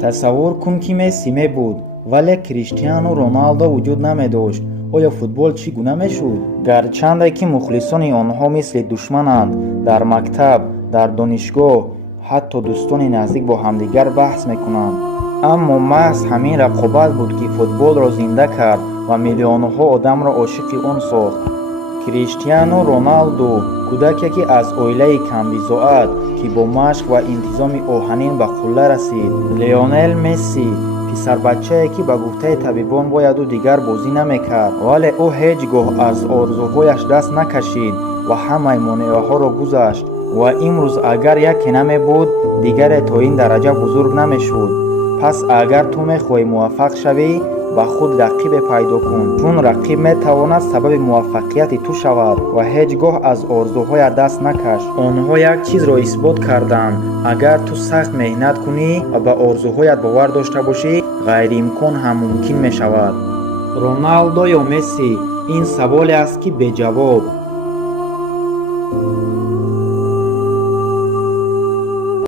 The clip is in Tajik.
тасаввур кун ки месси мебуд вале криштиану роналдо вуҷуд намедошт. оё футбол чӣ гуна мешуд? гарчанде ки мухлисони онҳо мисли душмананд, дар мактаб, дар донишгоҳ, ҳатто дӯстони наздик бо ҳамдигар баҳс мекунанд. аммо маҳз ҳамин рақобат буд ки футболро зинда кард ва миллионҳо одамро ошиқи он сохт. криштиану роналду кӯдаке ки аз оилаи камбизоат ки бо машқ ва интизоми оҳанин ба қулла расид. леонел месси писарбачае ки ба гуфтаи табибон бояду дигар бозӣ намекард, вале ӯ ҳеҷ гоҳ аз орзуҳояш даст накашид ва ҳамаи монеаҳоро гузашт. ва имрӯз агар яке намебуд, дигаре то ин дараҷа бузург намешуд. пас агар ту мехоҳӣ муваффақ шавӣ, ба худ рақибе пайдо кун, чун рақиб метавонад сабаби муваффақияти ту шавад. ва ҳеҷ гоҳ аз орзуҳоят даст накаш. онҳо як чизро исбот карданд: агар ту сахт меҳнат кунӣ ва ба орзуҳоят бовар дошта бошӣ, ғайриимкон ҳам мумкин мешавад. роналдо ё месси? ин саволе аст ки беҷавоб.